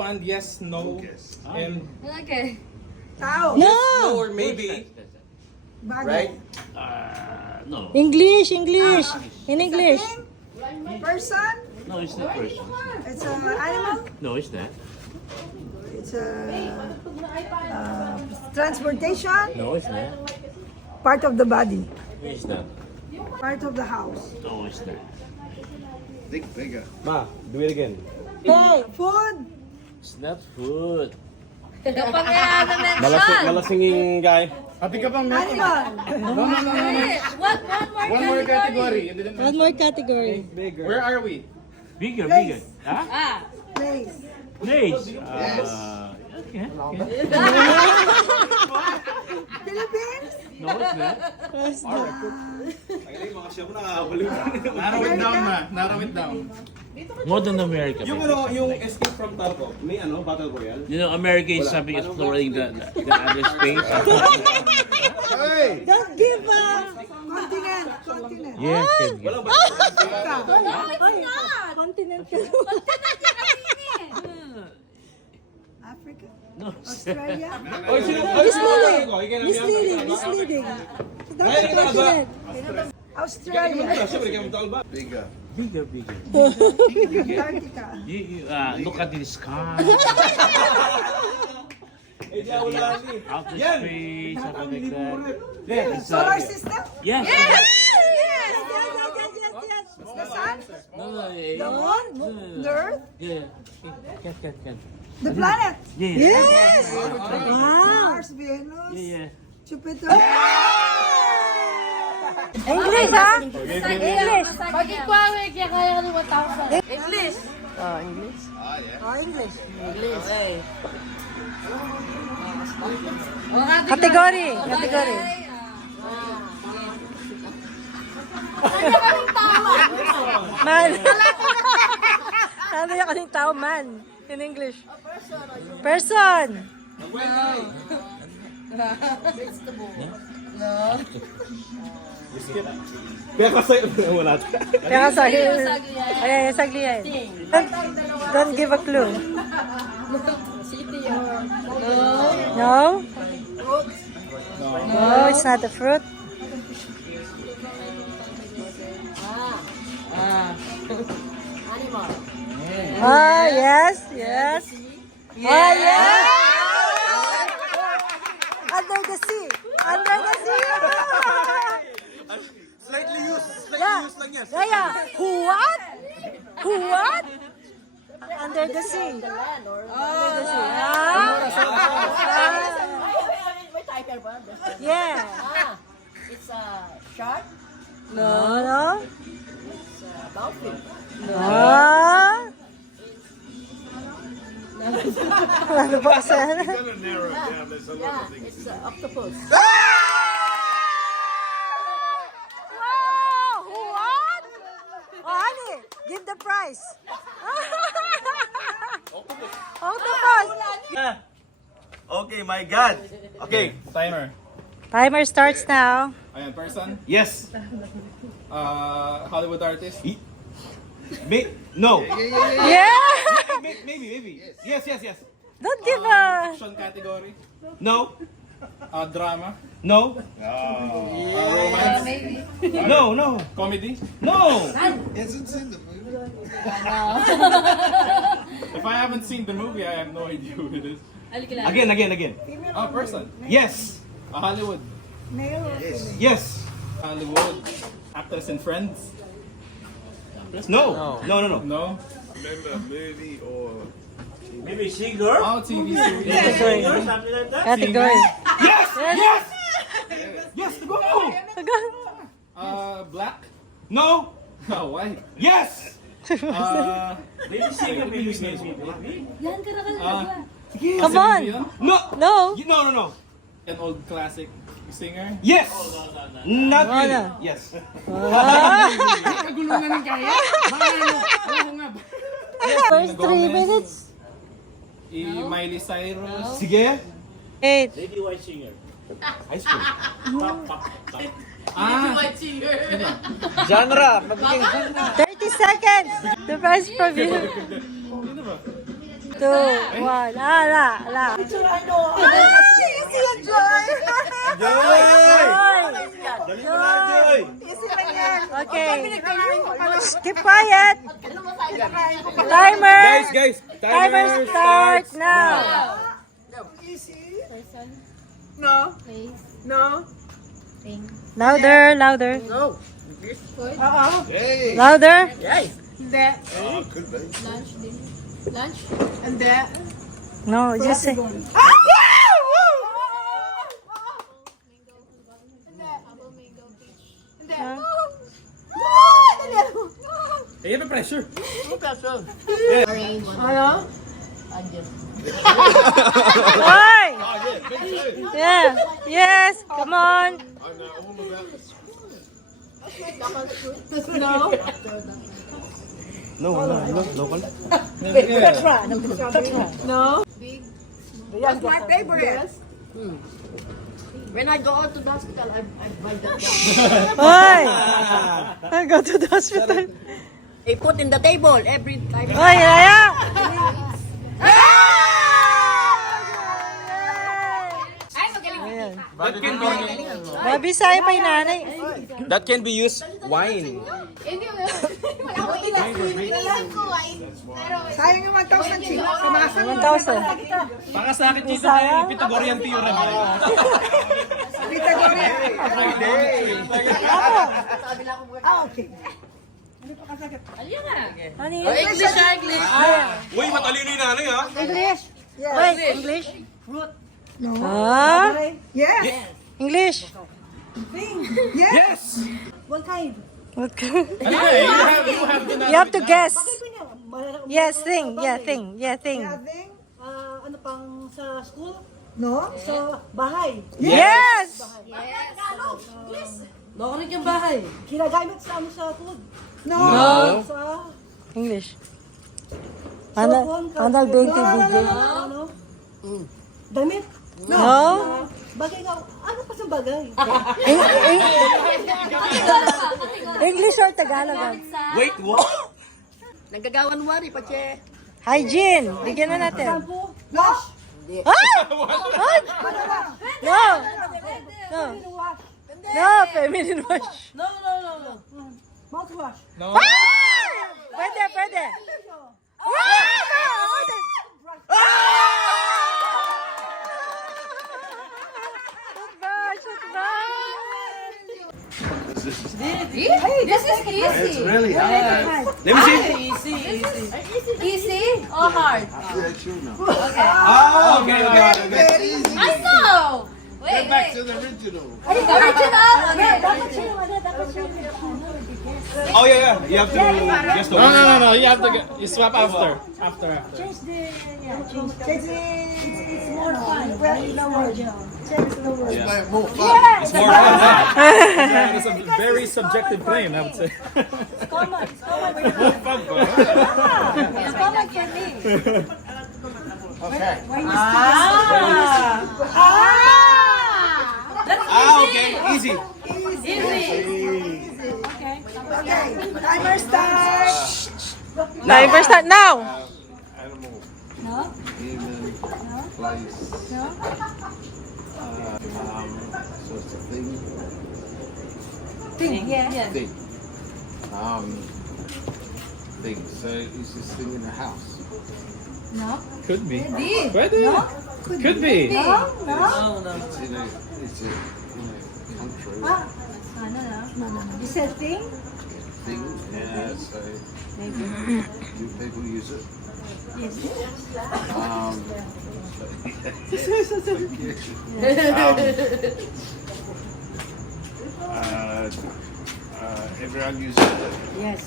respond yes, no, and Okay. Tao. yes, no, or maybe. Bagay. Right? No. English. In English. Thing? Person? No, it's not person. It's an animal? No, it's not. It's a transportation? No, it's not. Part of the body? It's not. Part of the house? No, it's not. Ma, do it again. Food? It's not food. Kapag na-mention. Malasinging guy. Animal? One more category. One more category. Where are we? Bigger, Place. bigger. Huh? Place? Place. Okay. Philippines? No, it's not. Narrow it down, ma. Narrow it down. Modern America. Yung baby. ano, yung Escape from Tarkov, may ano, Battle Royale? You know, America is something exploring the other space. Don't give up. Continent? Continent? Yes, yes, yes. Continent ka. Africa? No. Australia? Misleading. That's continent. Australia? Bigger, bigger. Antarctica? Look at the sky. Outer space, something like that. It's, Solar system? yes. Yes. The sun? No, The moon? The earth? Yeah. Can. The planet? Yes. Yes. Wow. Mars, Venus? Yeah. Jupiter? English, ha? English. Pag-ikwawe, kaya kaya ka ng 1,000. English. Oh, English. Oh, English. Category. Man. Ano yung kaning tao, man? In English. Person. Kaya kasi, wala. Kaya sa ayan, sagli yan. Don't give a clue. No? No, it's not a fruit. Ah, yes. Ah, yes. Under the sea. Slightly used lang yan. Yeah. What? Under the sea. Under the sea. Yeah. It's a shark. No. It's a dolphin. No. Ano ba kasi? Yeah, it's an octopus. Wow! What? Oh, honey, give the prize. Octopus. Okay, my God. Okay, timer. Timer starts now. Ayan, person. Yes. Hollywood artist. No. Yeah. Maybe. Yes. Don't give a. Action category. No. Drama. No. Romance. No. Comedy. No. If I haven't seen the movie, I have no idea who it is. Again. Person. Yes. Hollywood. Male? Yes. Hollywood. Actress in Friends. No. No. Maybe singer? Oh, TV series. Category. Something like that? Category. Yes. Go. Black. No. No, white. Yes. Maybe singer, maybe. Yan ka na ka. Come on. No. No. No. An old classic singer. Yes. Not No. really. Yes. First 3 minutes. Miley Cyrus. Sige. 8. Lady White singer. High school. Genre. 30 seconds. The first preview. 2, 1. La. Easy yan, Joy. Joy! Joy. Dali mo na, Joy! Easy lang yan. Okay. Keep quiet. Timer. Guys, Timer start now. Easy. No. No. Louder. Hey! Louder. Hindi. Oh, could be. Hindi. No, just say. Hey, you have a pressure. Ano? Hoy! Yeah. Yes. Come on. No. No, local. No. That's my favorite. When I go out to the hospital, I buy that one. Hoy! I go to the hospital. They put in the table every time. Hoy, Raya! Ayan. Mabisaya pa yung nanay. That can be used wine. Sayang yung 1,000 chicks. Samasan mo. 1,000. Baka sa akin dito ay Pythagorean theorem. Pythagorean. Okay. Ano yun? English. Uy, matalino yung nanay ha? English. Yes. Wait, English? No. Ah? Yes. English? Yes. Yes! What kind? What ka? You have to You have to guess. Yes, sing. Yeah, sing. Nothing? Ano pang sa school? No. Sa bahay. Yes! Makulit yung bahay. Ginagamit sa ano sa food? No. Sa English. Anal 20 DJ. ano? Damit? No? Bagay ka. Ano pa sa bagay? English or Tagalog? Wait, what? Nagagawan wari, pache. Hygiene. Bigyan na natin. Shampoo? Wash. Ay! Ay! No! No. No, feminine wash. No. Mouthwash? Ay! Pwede. This is easy. really hard. Let me see. Easy or hard? Ah, okay. I know. Wait. Back to the original. Original. Dapat siya yung ano, dapat siya yung Oh, yeah. You have to guess the No. You have to you swap after. change the, it's more fun. Well, the original. Change the word. More fun. It's more fun. Yeah, it's a very subjective claim, I would say. It's common for you. More fun, bro. It's common for me. Okay. Okay. Easy. Okay. Timer start. Timer start now. Animal. No? Human. Place. No? So it's a thing. Thing. Yeah. Thing. Thing. So is this thing in the house? No? Could be. Could be. No? It's in a country. Ah, no. You said thing? Thing. Yeah. So do people use it? Yes. Everyone uses it. Yes.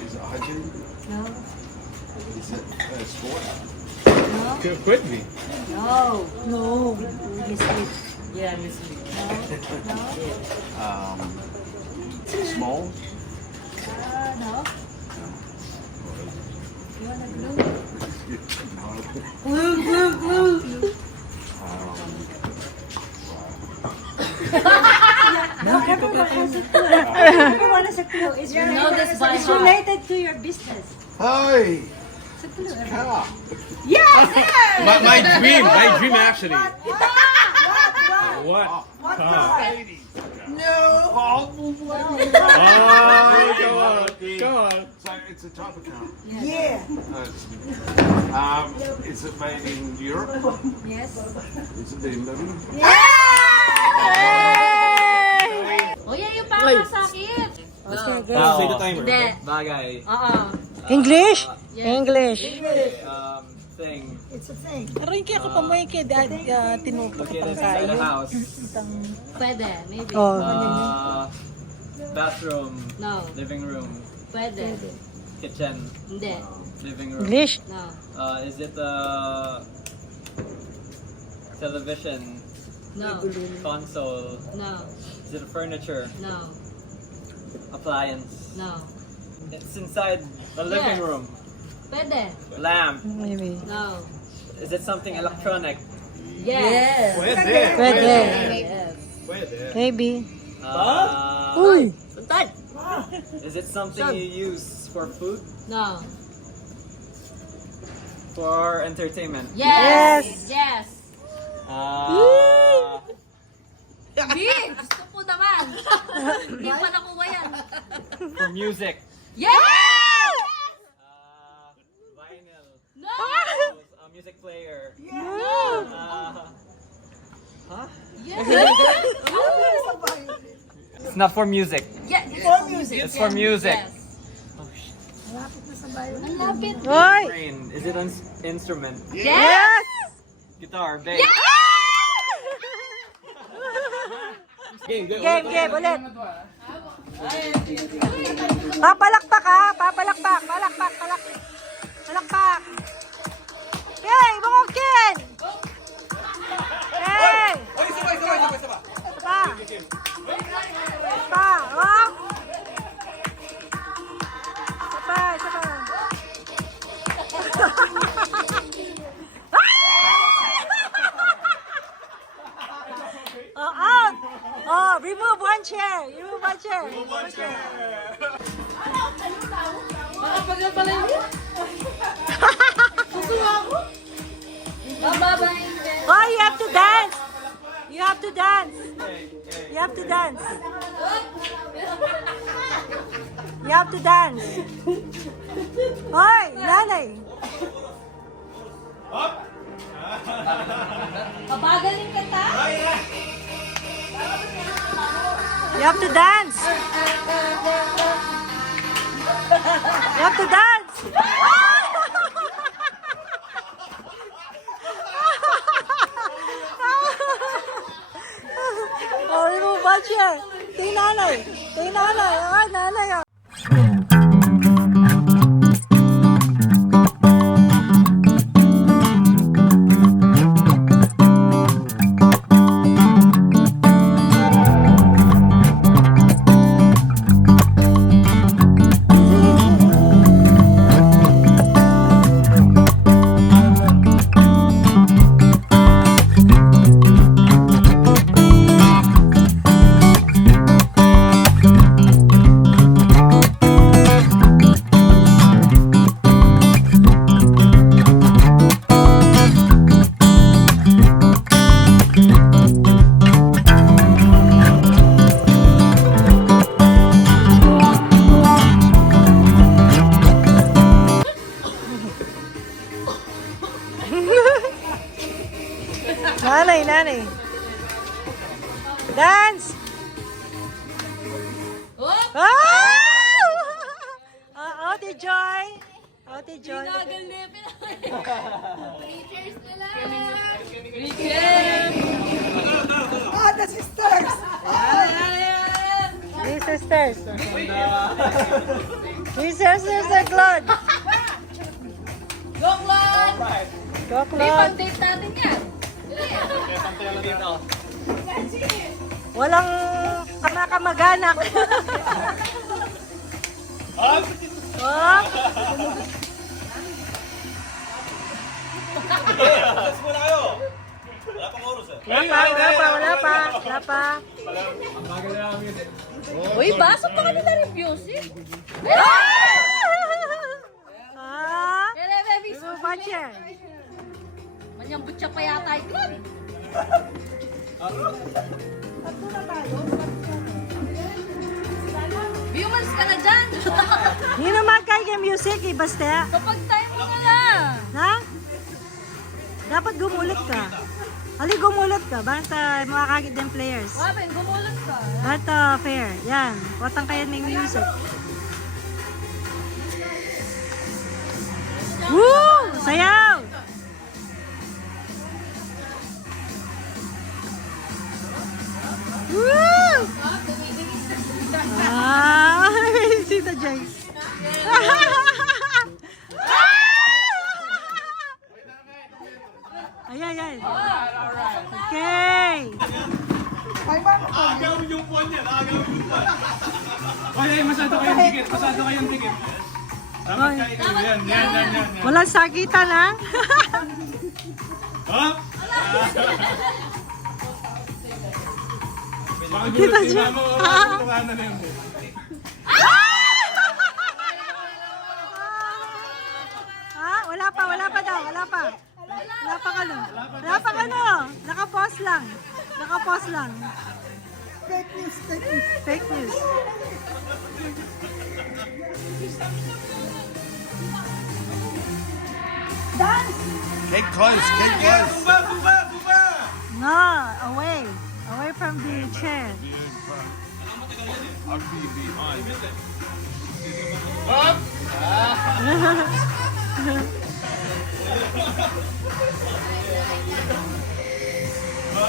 Is it hygiene? No? Is it sport? Could be. No. No. Mislead. Yeah, mislead. Small? No. You want a glue? No, everyone has a clue. Everyone has a clue. It's related, this by it's heart. related to your business. Hi! Car. My dream actually. What? What Car. car? Oh, go on. Go on. So it's a type of car. Yeah. Is it made in Europe? Yes. Is it BMW? O yan yung pangasakit. Say the timer. Hindi. Bagay. Oo. English? English. Thing. It's a thing. Pero yung kaya ko pa mo yung kaya tinupok Located itang inside kayo. the house. Pwede, maybe. Oh. Bathroom. No. Living room. Pwede. Kitchen. Hindi. Living room. English? No. Is it television? No. Console? No. Is it furniture? No. Appliance? No. It's inside the living Yes. room. Pwede. Lamp? Maybe. No. Is it something electronic? Yes. Pwede. Pwede. Yes. Pwede. Maybe. Uh, Uy! Is it something you use for food? No. For entertainment? Yes. Yes. Big! Gusto po naman. Hindi pa nakuha yan. For music? Yes! Vinyl? No! A music player? No! Yes! It's not for music. Yes. For music. It's for music. Yes. Ang lapit. Uy! Brain. Is it an instrument? Yes! Guitar, bass? Game. Game, ulit. Papalakpak ha, papalakpak. Palakpak. Yay, bangogin! Yay! Isa pa, oh! Isa pa. Oh, out! Oh, remove one chair. Bababain din. Oh, you have to dance. Hoy, nanay. Babagaling ka ta? You have to dance. Oh, remove one chair. Tingnan nanay. Oh, nanay. Oh. Nanay. Dance! Oh! Ate Joy. Pinagal na yung Cheers nila! Weekend! Ah, the sisters. These sisters. These sisters are Claude. Go, Claude! Go, May Claude. pang-date natin yan. Walang kamag-anak. Oh. Wala pa. Uy, pasok pa kami na reviews eh. Ah! Bebe, watcher. Manyang butya pa yata ito. Tatlo na tayo. Viewmans ka na dyan. Hindi naman kaya music, basta. Kapag time mo ka na. Ha? Dapat gumulit ka. Ali, gumulit ka. Basta makakagit ng players. Wapin, gumulot ka. Basta fair. Yan. Watang kaya ng music. Woo! Sayaw! Woo! Ah, Sita Jace. Ayan, ayan. Okay. Agaw yung puwan yan. Agaw yung puwan. Ay, masyado kayong dikit. Masyado kayong dikit. Dapat kayo. Yan. Walang sakitan, ha? Hop! Makagulot din mo. Tukanan na yun. Ha? Wala pa daw. Wala pa kano. Naka-pause lang. Fake news, fake news. Fake news. Get close, get close. Buba! No, away. Away from the chair. I'll be behind.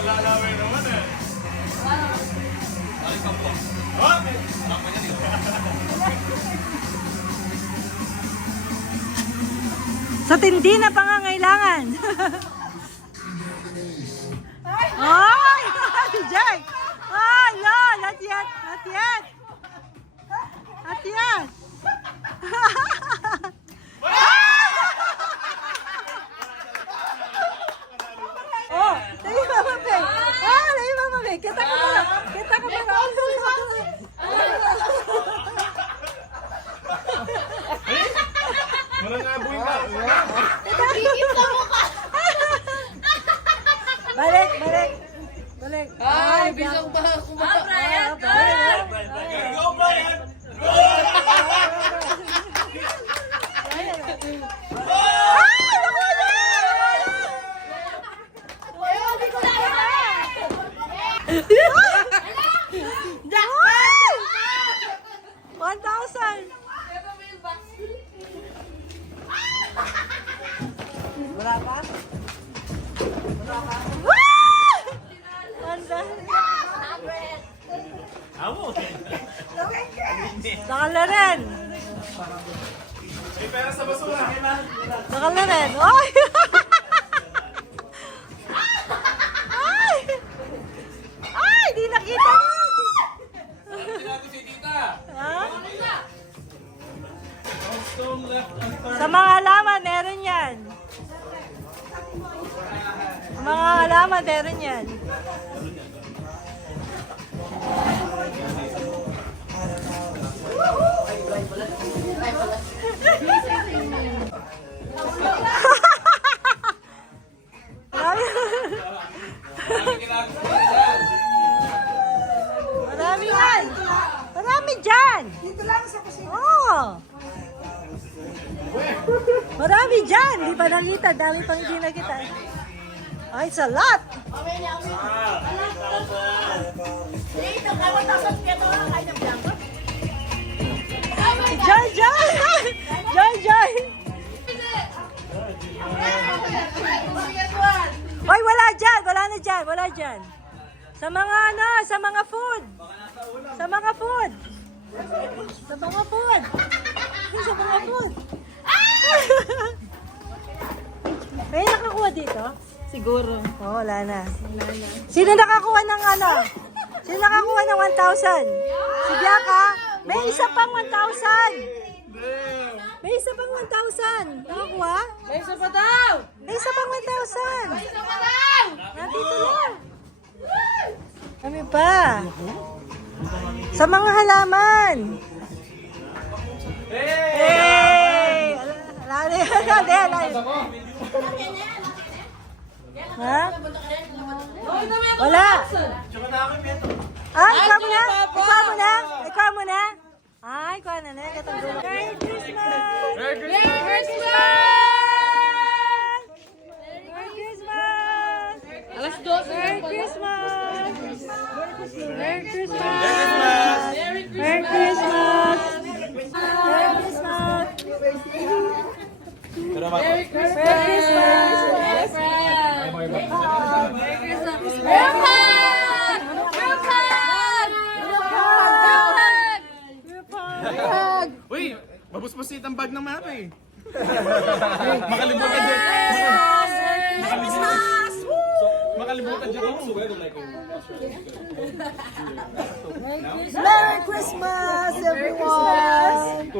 Lalawin naman eh. Sa tindi na pangangailangan. Ay! Si Jay! Ay, no! Not yet! Oh! Dali Mama Pe! Dali Mama Pe! Kita ka ba? Walang aboy na. Balik! Ay, bisong ba? Brian, go! Go, Brian! Jackpot! 1,000! Nakalaren! May pera sa basura. Nakalaren! Ay! Ay! Di nakita! Ha? Stone left unturned. Sa mga halaman, meron yan. Sa mga halaman, meron yan. Marami yan. Marami dyan. Dito lang sa kusina. Oh. Marami dyan. Di ba nakita? Dami pang hindi nakita. Ay, it's a lot. Joy. Hoy, wala dyan. Sa mga food. May nakakuha dito? Siguro. Oh, wala na. Sino nakakuha ng ano? Sino nakakuha ng 1,000? Si Bianca? May isa pang 1,000. May isa pang 1,000. Nakakuha? May isa pa daw! May isa pang 1,000. Nandito lang. Kami pa. Sa mga halaman. Hey! Lali. Ha? Wala. Ah, ikaw muna? Ikaw muna? Ikaw muna? Ay, ikaw na na. Merry Christmas! Merry Christmas! Merry Christmas! Merry Christmas! Alas 12. Merry Christmas! Merry Christmas! Merry Merry Christmas! Merry Christmas! Merry Uy, mabusbusit ang bag ng mata eh. Makalimutan dyan. Makalimutan dyan. Merry Christmas, everyone!